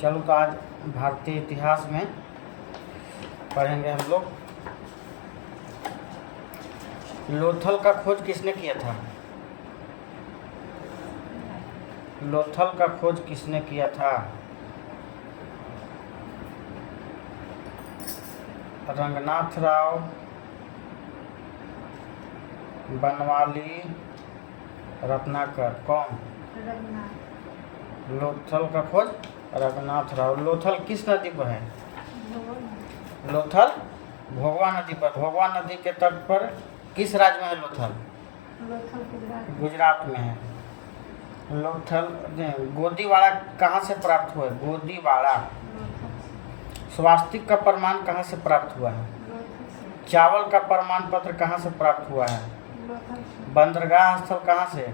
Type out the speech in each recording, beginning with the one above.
चलो तो आज भारतीय इतिहास में पढ़ेंगे हम लोग। लोथल का खोज किसने किया था? लोथल का खोज किसने किया था? रंगनाथ राव, बनवाली, रत्नाकर। कौन? लोथल का खोज रंगनाथ राव। लोथल किस नदी पर है? लोथल भोगवा नदी पर। भोगवा नदी के तट पर किस राज्य में है लोथल? गुजरात में है। लोथल गोदीवाड़ा कहाँ से प्राप्त हुआ है? गोदीवाड़ा। स्वास्तिक का प्रमाण कहाँ से प्राप्त हुआ है? चावल का प्रमाण पत्र कहाँ से प्राप्त हुआ है? बंदरगाह स्थल कहाँ से?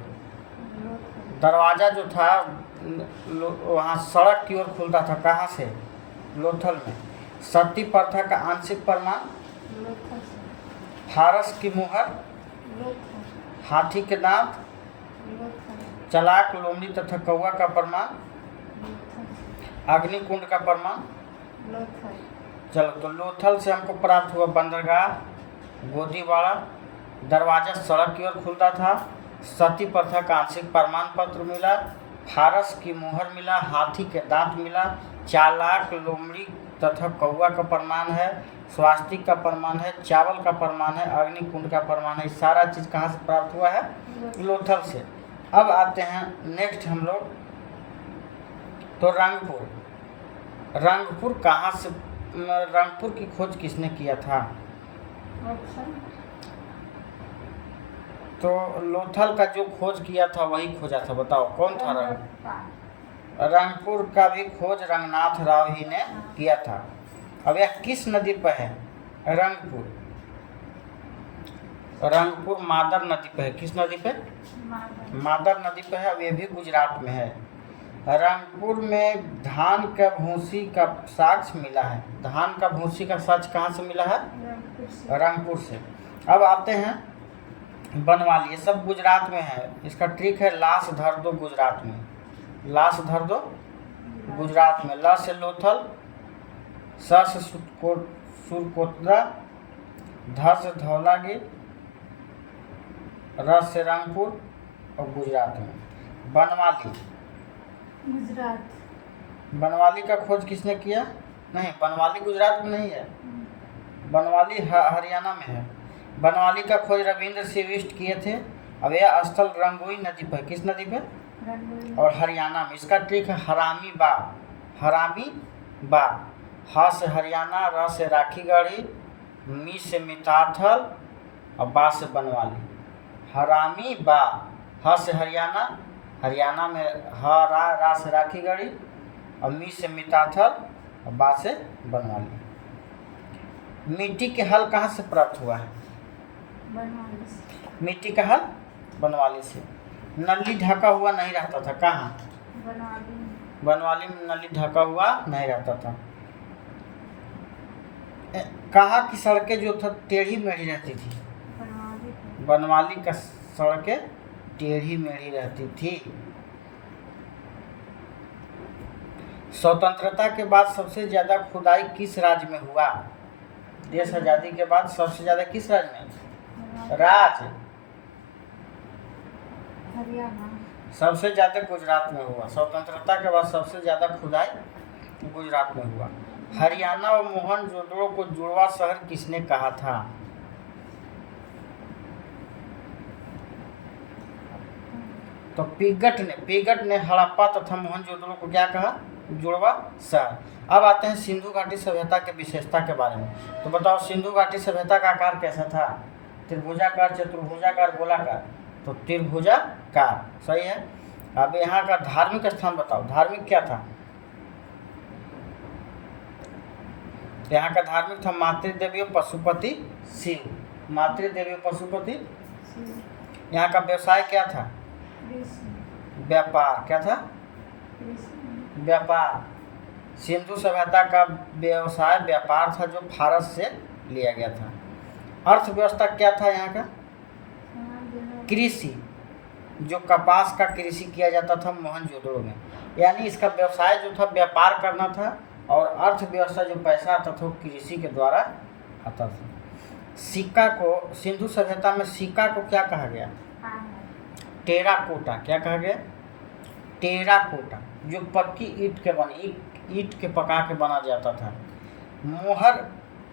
दरवाजा जो था वहाँ सड़क की ओर खुलता था, कहाँ से? लोथल में। सती प्रथा का आंशिक प्रमाण? फारस की मुहर, हाथी के दांत, चलाक, लोमड़ी तथा कौवा का प्रमाण, अग्निकुंड का प्रमाण। चलो तो लोथल से हमको प्राप्त हुआ बंदरगाह, गोदीवाड़ा, दरवाजा सड़क की ओर खुलता था, सती प्रथा का आंशिक प्रमाण पत्र मिला, फारस की मुहर मिला, हाथी के दांत मिला, चालाक, लोमड़ी तथा कौवा का प्रमाण है, स्वास्तिक का प्रमाण है, चावल का प्रमाण है, अग्निकुंड का प्रमाण है। सारा चीज़ कहाँ से प्राप्त हुआ है? लोथल से। अब आते हैं नेक्स्ट हम लोग तो रंगपुर। रंगपुर कहाँ से? रंगपुर की खोज किसने किया था? तो लोथल का जो खोज किया था वही खोजा था। बताओ कौन था? रंगपुर का भी खोज रंगनाथ राव ही ने किया था। अब यह किस नदी पर है? रंगपुर मादर नदी पर है। किस नदी पे? मादर नदी पर है। अब ये भी गुजरात में है। रंगपुर में धान का भूसी का साक्ष्य मिला है। धान का भूसी का साक्ष्य कहाँ से मिला है? रंगपुर से। अब आते हैं बनवाली। ये सब गुजरात में है। इसका ट्रिक है लाश धर दो गुजरात में। लाश धर दो गुजरात में। ल से लोथल, स से सुरकोटदा, ध से धौलागिर, र से रंगपुर और गुजरात में। बनवाली। बनवाली का खोज किसने किया? नहीं, बनवाली गुजरात में नहीं है, बनवाली हरियाणा में है। बनवाली का खोज रविंद्र सिंह बिष्ट किए थे। अब यह स्थल रंगोई नदी पर। किस नदी पे? और हरियाणा में। इसका ट्रिक है हरामी बा। हरामी बा। ह से हरियाणा, र से राखीगढ़ी, मी से मिताथल और बा से बनवाली। हरामी बा। ह से हरियाणा, हरियाणा में ह रा से राखीगढ़ी और मी से मिताथल और बा से बनवाली। मिट्टी के हल कहाँ से प्राप्त हुआ है? मिट्टी का हल बनवाली से। नली ढका हुआ नहीं रहता था। कहाँ? बनवाली में नली ढका हुआ नहीं रहता था। कहाँ की सड़कें जो था टेढ़ी मेढ़ी रहती थी? बनवाली का सड़कें टेढ़ी मेढ़ी रहती थी। स्वतंत्रता के बाद सबसे ज्यादा खुदाई किस राज्य में हुआ? देश आजादी के बाद सबसे ज्यादा किस राज्य में? राज्य सबसे ज्यादा गुजरात में हुआ। स्वतंत्रता के बाद सबसे ज्यादा खुदाई गुजरात में हुआ। हरियाणा और मोहनजोदड़ो को जुड़वा शहर किसने कहा था? तो पिगट ने हड़प्पा तथा मोहनजोदड़ो को क्या कहा? जुड़वा शहर। अब आते हैं सिंधु घाटी सभ्यता के विशेषता के बारे में। तो बताओ सिंधु घाटी सभ्यता का आकार कैसा था? त्रिभुजाकार, चतुर्भुजाकार, गोलाकार? तो त्रिभुजाकार सही है। अब यहाँ का धार्मिक स्थान बताओ। धार्मिक क्या था? यहाँ का धार्मिक था मातृदेवी और पशुपति शिव। मातृदेवी और पशुपति। यहाँ का व्यवसाय क्या था? व्यापार। क्या था? व्यापार। सिंधु सभ्यता का व्यवसाय व्यापार था जो फारस से लिया गया था। अर्थव्यवस्था क्या था यहाँ का? कृषि। जो कपास का कृषि किया जाता था मोहनजोदड़ो में। यानी इसका व्यवसाय जो था व्यापार करना था, और अर्थव्यवस्था जो पैसा आता था वो कृषि के द्वारा आता था। सिक्का को, सिंधु सभ्यता में सिक्का को क्या कहा गया? टेराकोटा। क्या कहा गया? टेराकोटा, जो पक्की ईंट के बने, ईंट के पका के बना जाता था। मोहर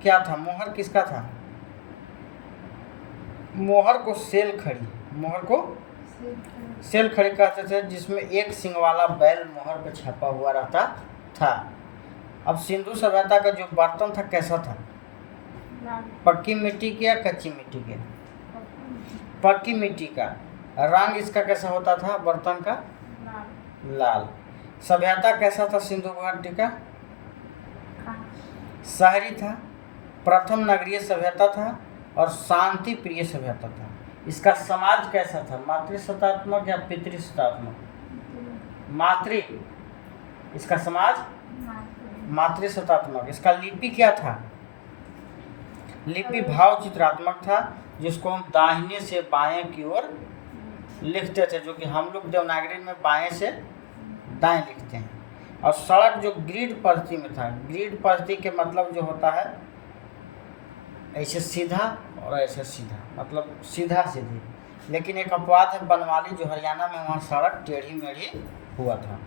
क्या था? मोहर किसका था? मोहर को सेल खड़ी, मोहर को सेल खड़ी कहते थे, जिसमें एक सिंग वाला बैल मोहर पे छपा हुआ रहता था। अब सिंधु सभ्यता का जो बर्तन था कैसा था? पक्की मिट्टी के या कच्ची मिट्टी के? पक्की मिट्टी का। रंग इसका कैसा होता था बर्तन का? लाल। सभ्यता कैसा था सिंधु घाटी का? शहरी था, प्रथम नगरीय सभ्यता था और शांति प्रिय सभ्यता था। इसका समाज कैसा था? मातृसत्तात्मक या पितृसत्तात्मक? मातृ। इसका समाज मातृसत्तात्मक। इसका लिपि क्या था? लिपि भाव चित्रात्मक था, जिसको हम दाहिने से बाएं की ओर लिखते थे, जो कि हम लोग देवनागरी में बाएं से दाएं लिखते हैं। और सड़क जो ग्रिड पद्धति में था, ग्रिड पद्धति के मतलब जो होता है ऐसे सीधा और ऐसे सीधा, मतलब सीधा सीधी। लेकिन एक अपवाद है बनवाली, जो हरियाणा में, वहाँ सड़क टेढ़ी मेढ़ी हुआ था।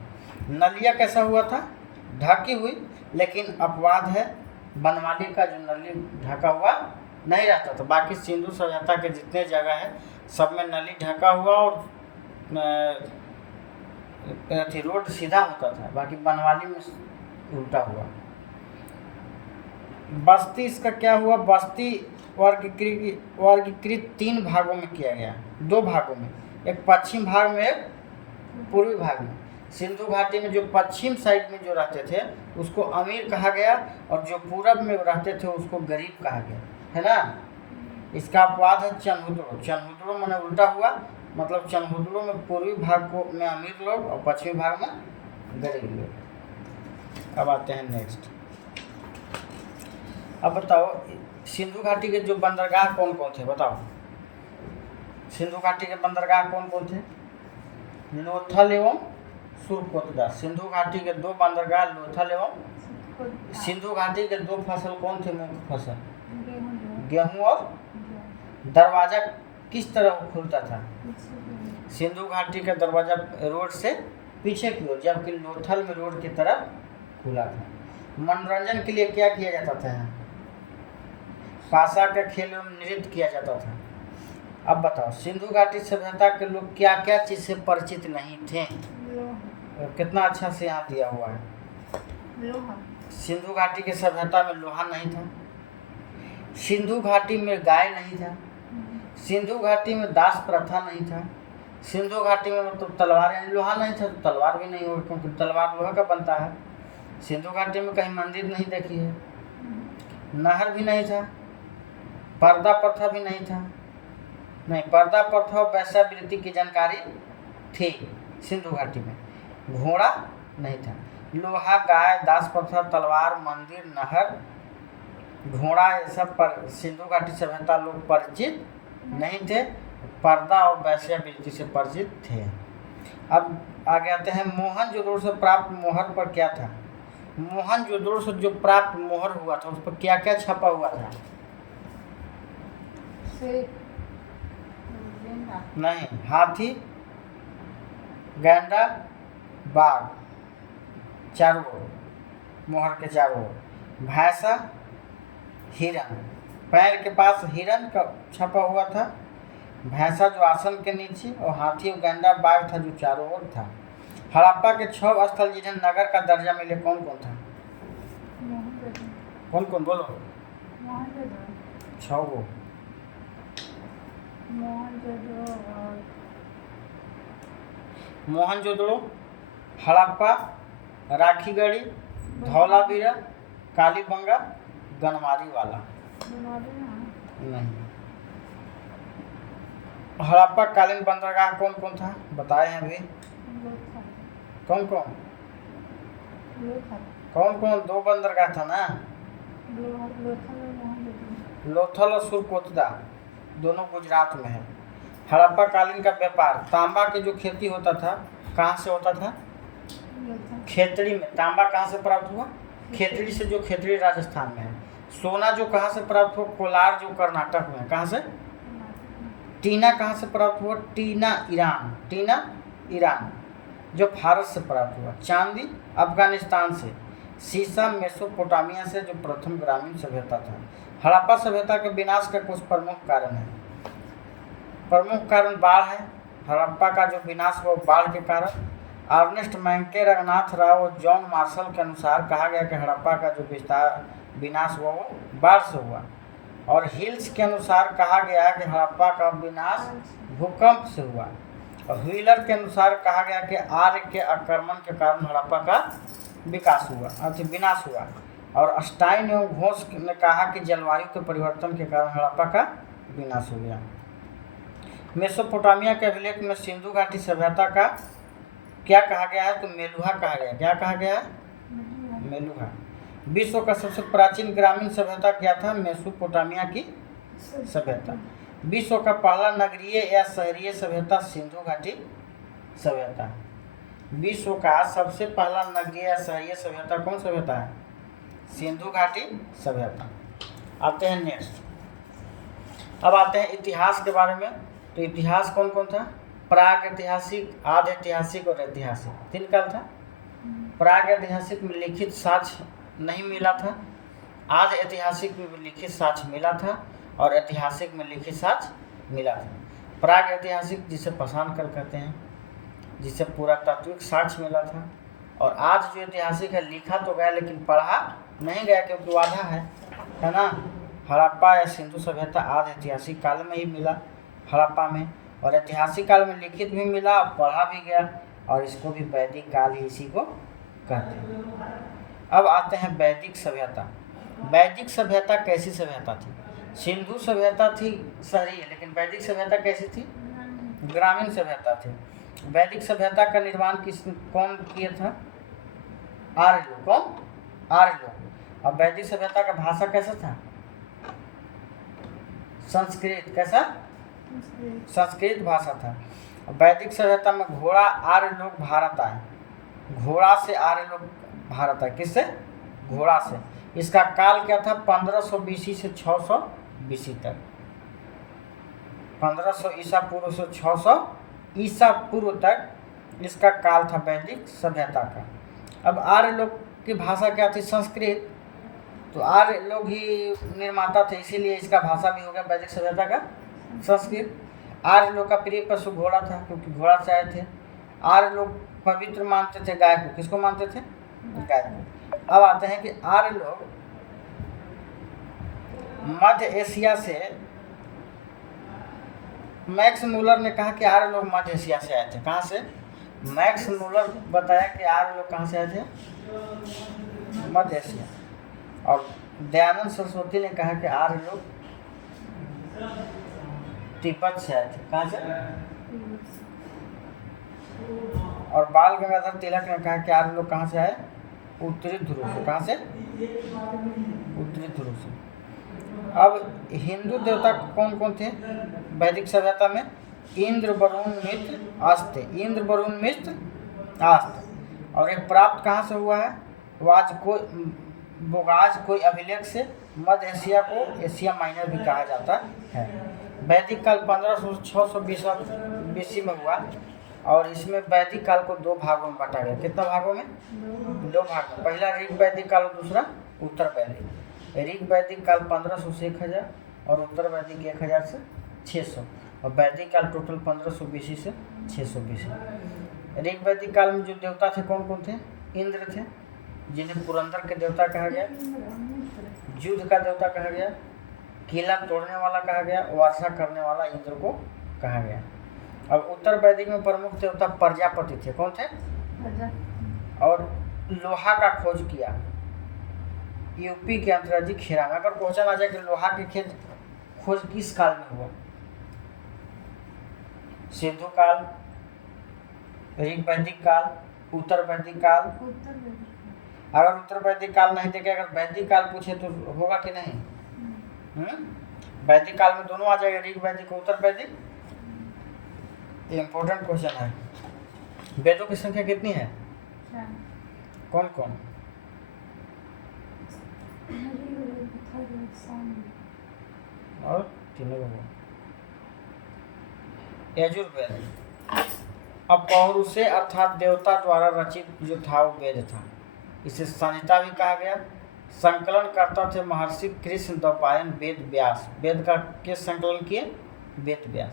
नलिया कैसा हुआ था? ढकी हुई। लेकिन अपवाद है बनवाली का, जो नली ढका हुआ नहीं रहता था। बाकी सिंधु सभ्यता के जितने जगह है सब में नली ढका हुआ और रोड सीधा होता था। बाकी बनवाली में उल्टा हुआ। बस्ती इसका क्या हुआ? बस्ती वर्गीकृत 3 भागों में किया गया, 2 भागों में, एक पश्चिम भाग में, एक पूर्वी भाग में। सिंधु घाटी में जो पश्चिम साइड में जो रहते थे उसको अमीर कहा गया, और जो पूरब में रहते थे उसको गरीब कहा गया, है ना। इसका अपवाद है चनहुदड़ो। चनहुदड़ो माने उल्टा हुआ, मतलब चनहुदड़ो में पूर्वी भाग को में अमीर लोग और पश्चिमी भाग में गरीब लोग। अब आते हैं नेक्स्ट। अब बताओ सिंधु घाटी के जो बंदरगाह कौन कौन थे? बताओ सिंधु घाटी के बंदरगाह कौन कौन थे? लोथल एवं सुरकोटदा। सिंधु घाटी के 2 बंदरगाह लोथल एवं। सिंधु घाटी के 2 फसल कौन थे मुख्य फसल? गेहूं और। दरवाजा किस तरह खुलता था? सिंधु घाटी का दरवाजा रोड से पीछे की ओर, जबकि लोथल में रोड की तरफ खुला था। मनोरंजन के लिए क्या किया जाता था? पासा का खेल एवं नृत्य किया जाता था। अब बताओ सिंधु घाटी सभ्यता के लोग क्या क्या चीज से परिचित नहीं थे? कितना अच्छा से यहाँ दिया हुआ है। सिंधु घाटी के सभ्यता में लोहा नहीं था। सिंधु घाटी में गाय नहीं था। सिंधु घाटी में दास प्रथा नहीं था। सिंधु घाटी में मतलब तलवार, यानी लोहा नहीं था तो तलवार भी नहीं होगी, क्योंकि तलवार लोहा का बनता है। सिंधु घाटी में कहीं मंदिर नहीं देखी है। नहर भी नहीं था। पर्दा प्रथा भी नहीं था। नहीं, पर्दा प्रथा और वैश्यावृत्ति की जानकारी थी सिंधु घाटी में। घोड़ा नहीं था। लोहा, गाय, दास प्रथा, तलवार, मंदिर, नहर, घोड़ा, ये सब पर सिंधु घाटी सभ्यता लोग परिचित नहीं थे। पर्दा और वैश्यावृत्ति से परिचित थे। अब आगे आते हैं मोहनजोदड़ो से प्राप्त मोहर पर क्या था? मोहनजोदड़ो से जो प्राप्त मोहर हुआ था उस पर क्या क्या छपा हुआ था? नहीं, हाथी, गैंडा, बाघ, चारों ओर, मोहर के चारों ओर। भैंसा, हिरन, पैर के पास हिरन का छपा हुआ था। भैंसा जो आसन के नीचे, और हाथी और गैंडा बाघ था जो चारों ओर था। हड़प्पा के 6 स्थल जिन्हें नगर का दर्जा मिले कौन कौन था? कौन कौन बोलो? 6 गो। मोहनजोदड़ो, हड़प्पा, राखीगढ़ी, धौलावीरा, कालीबंगा, गनवारी वाला। नहीं। हड़प्पा कालीन बंदरगाह कौन कौन था बताए हैं अभी? कौन कौन? कौन कौन? 2 बंदरगाह था ना, लोथल और सुरकोटदा, दोनों गुजरात में है। हड़प्पा कालीन का व्यापार, तांबा की जो खेती होता था कहाँ से होता था? खेतड़ी में तांबा कहाँ से प्राप्त हुआ? खेतड़ी से, जो खेतड़ी राजस्थान में है। सोना जो कहाँ से प्राप्त हुआ? कोलार जो कर्नाटक में है। कहाँ से? टीना कहाँ से प्राप्त हुआ? टीना ईरान, टीना ईरान जो भारत से प्राप्त हुआ। चांदी अफगानिस्तान से। शीशा मेसोपोटामिया से, जो प्रथम ग्रामीण सभ्यता था। हड़प्पा सभ्यता के विनाश का कुछ प्रमुख कारण है। प्रमुख कारण बाढ़ है। हड़प्पा का जो विनाश हुआ बाढ़ के कारण। अर्नेस्ट मैंके, रंगनाथ राव और जॉन मार्शल के अनुसार कहा गया कि हड़प्पा का जो विनाश हुआ वो बाढ़ से हुआ। और हिल्स के अनुसार कहा गया कि हड़प्पा का विनाश भूकंप से हुआ। और व्हीलर के अनुसार कहा गया कि आर्य के आक्रमण के कारण हड़प्पा का विकास हुआ, अर्थात विनाश हुआ। और स्टाइन एवं घोष ने कहा कि जलवायु के परिवर्तन के कारण हड़प्पा का विनाश हो गया। मेसोपोटामिया के अभिलेख में सिंधु घाटी सभ्यता का क्या कहा गया है? तो मेलुहा कहा गया। क्या कहा गया है? मेलुहा। विश्व का सबसे प्राचीन ग्रामीण सभ्यता क्या था? मेसोपोटामिया की सभ्यता। विश्व का पहला नगरीय या शहरीय सभ्यता सिंधु घाटी सभ्यता। विश्व का सबसे पहला नगरीय या शहरीय सभ्यता कौन सभ्यता है? सिंधु घाटी सभ्यता। आते हैं नेक्स्ट। अब आते हैं इतिहास के बारे में। तो इतिहास कौन कौन था? प्राग ऐतिहासिक, आद ऐतिहासिक और ऐतिहासिक, तीन काल था। प्राग ऐतिहासिक में लिखित साक्ष्य नहीं मिला था। आद ऐतिहासिक में लिखित साक्ष्य मिला था और ऐतिहासिक में लिखित साक्ष्य मिला था। प्राग ऐतिहासिक जिसे पाषाणकाल कहते हैं, जिसे पुरातात्विक साक्ष्य मिला था। और आज जो ऐतिहासिक है लिखा तो गया लेकिन पढ़ा नहीं गया क्योंकि वो आधा है ना। हड़प्पा या सिंधु सभ्यता आद ऐतिहासिक काल में ही मिला, हड़प्पा में। और ऐतिहासिक काल में लिखित भी मिला और पढ़ा भी गया, और इसको भी वैदिक काल ही इसी को कहते हैं। अब आते हैं वैदिक सभ्यता। वैदिक सभ्यता कैसी सभ्यता थी? सिंधु सभ्यता थी शहरी, लेकिन वैदिक सभ्यता कैसी थी? ग्रामीण सभ्यता थी। वैदिक सभ्यता का निर्माण कौन किया था? आर्य लोग। कौन? आर्य लोग। अब वैदिक सभ्यता का भाषा कैसा था? संस्कृत। कैसा? संस्कृत भाषा था। वैदिक सभ्यता में घोड़ा आर्य लोग भारत आए। घोड़ा से आर्य लोग भारत आए। किससे? घोड़ा से। इसका काल क्या था? 1500 बीसी से 600 बीसी तक। 1500 ईसा पूर्व से 600 ईसा पूर्व तक इसका काल था वैदिक सभ्यता का। अब आर्य लोग की भाषा क्या थी? संस्कृत। तो आर्य लोग ही निर्माता थे, इसीलिए इसका भाषा भी हो गया वैदिक सभ्यता का संस्कृत। आर्य लोग का प्रिय पशु घोड़ा था क्योंकि घोड़ा से आए थे। आर्य लोग पवित्र मानते थे गाय को। किसको मानते थे? गाय को। अब आते हैं कि आर्य लोग मध्य एशिया से, मैक्स मूलर ने कहा कि आर्य लोग मध्य एशिया से आए थे। कहाँ से? मैक्स मूलर बताया कि आर्य लोग कहाँ से आए थे? मध्य एशिया। और दयानंद सरस्वती ने कहा कि आर्य लोग तिब्बत से आए थे। कहाँ से? और बाल गंगाधर तिलक ने कहा कि आर्य लोग कहाँ से आए? उत्तरी ध्रुव से। कहाँ से? उत्तरी ध्रुव से। अब हिंदू देवता कौन कौन थे वैदिक सभ्यता में? इंद्र, वरुण, मित्र, आस्ते। इंद्र, वरुण, मित्र, आस्ते। और ये प्राप्त कहाँ से हुआ है? बोगाज कोई अभिलेख से। मध्य एशिया को एशिया माइनर भी कहा जाता है। वैदिक काल 1500 से 600 बीसी में हुआ और इसमें वैदिक काल को दो भागों में बांटा गया। कितना भागों में? दो भाग में। पहला ऋग वैदिक काल और दूसरा उत्तर वैदिक। ऋग वैदिक काल 1500 से 1000 और उत्तर वैदिक 1000 से 600। और वैदिक काल टोटल 1500 बीसी से 600 बीसी। ऋग वैदिक काल में जो देवता थे कौन कौन थे? इंद्र थे, जिन्हें पुरंदर के देवता कहा गया, युद्ध का देवता कहा गया, किला तोड़ने वाला कहा गया, वर्षा करने वाला इंद्र को कहा गया। अब उत्तर वैदिक में प्रमुख देवता प्रजापति थे। कौन थे? और लोहा का खोज किया यूपी के अंतर्राज्यीय खेरा में। अगर क्वेश्चन आ जाए कि लोहा की खोज किस काल में हुआ? सिंधु काल, ऋग वैदिक काल, उत्तर वैदिक काल। अगर उत्तर वैदिक काल नहीं देखे, अगर वैदिक काल पूछे तो होगा कि नहीं? वैदिक काल में दोनों आ जाएगा, ऋग वैदिक उत्तर वैदिक। इम्पोर्टेंट क्वेश्चन है। वेदों की संख्या कितनी है? कौन कौन? और तीनों को यजुर्वेद। अब पौरुषे अर्थात देवता द्वारा रचित जो था वो वेद था। इसे संहिता भी कहा गया। संकलन करता थे महर्षि कृष्ण द्वैपायन वेद व्यास। वेद का किस संकलन किए? वेद व्यास।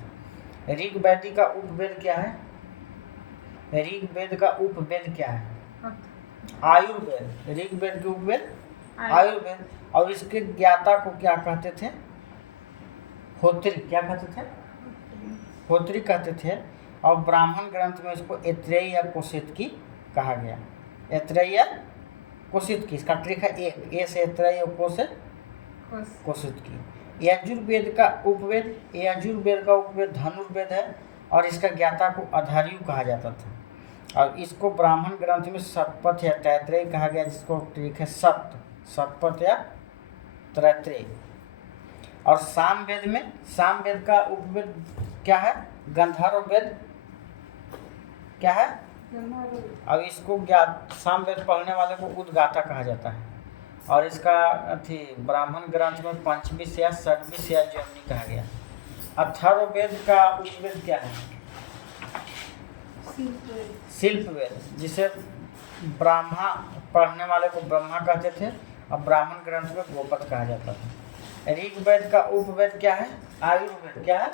ऋग्वेदी का उपवेद क्या है? ऋग्वेद का उपवेद क्या है? आयुर्वेद। ऋग्वेद के उपवेद आयुर्वेद। और इसके ज्ञाता को क्या कहते थे? होत्री। क्या कहते थे? होत्री कहते थे। और ब्राह्मण ग्रंथ में इसको ऐत्रेय या कोशितकी कहा गया। ऐत्रेय या कोशितकी। इसका ट्रिक है एक, ए से ऐत्रेय और को से कोशितकी। यजुर्वेद का उपवेद, यजुर्वेद का उपवेद धनुर्वेद है और इसका ज्ञाता को अधार्यु कहा जाता था। और इसको ब्राह्मण ग्रंथ में सतपथ या तैत्रेय कहा गया, जिसको ट्रिक है सतपथ या तैत्रेय। और सामवेद में, सामवेद का उपवेद क्या है? गंधर्व वेद। क्या है? अब इसको सामवेद पढ़ने वाले को उद्गाता कहा जाता है। और इसका ब्राह्मण ग्रंथ में पंचमी से या षडवी से या जमनी कहा गया। अथर्ववेद का उपवेद क्या है? शिल्प वेद, जिसे ब्राह्मा पढ़ने वाले को ब्रह्मा कहते थे और ब्राह्मण ग्रंथ में गोपद कहा जाता था। ऋग्वेद का उपवेद क्या है? आयुर्वेद। क्या है?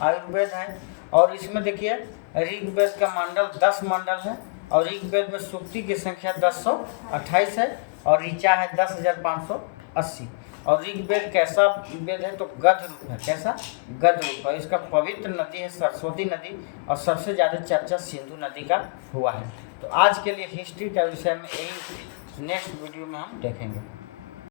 आयुर्वेद है। और इसमें देखिए ऋग्वेद का मंडल 10 मंडल है और ऋग्वेद में सूक्ति की संख्या 1028 है और ऋचा है 10,580। और ऋग्वेद कैसा वेद है? तो गद्य रूप है। कैसा? गद्य रूप है। इसका पवित्र नदी है सरस्वती नदी और सबसे ज़्यादा चर्चा सिंधु नदी का हुआ है। तो आज के लिए हिस्ट्री के विषय में यही नेक्स्ट वीडियो में हम देखेंगे।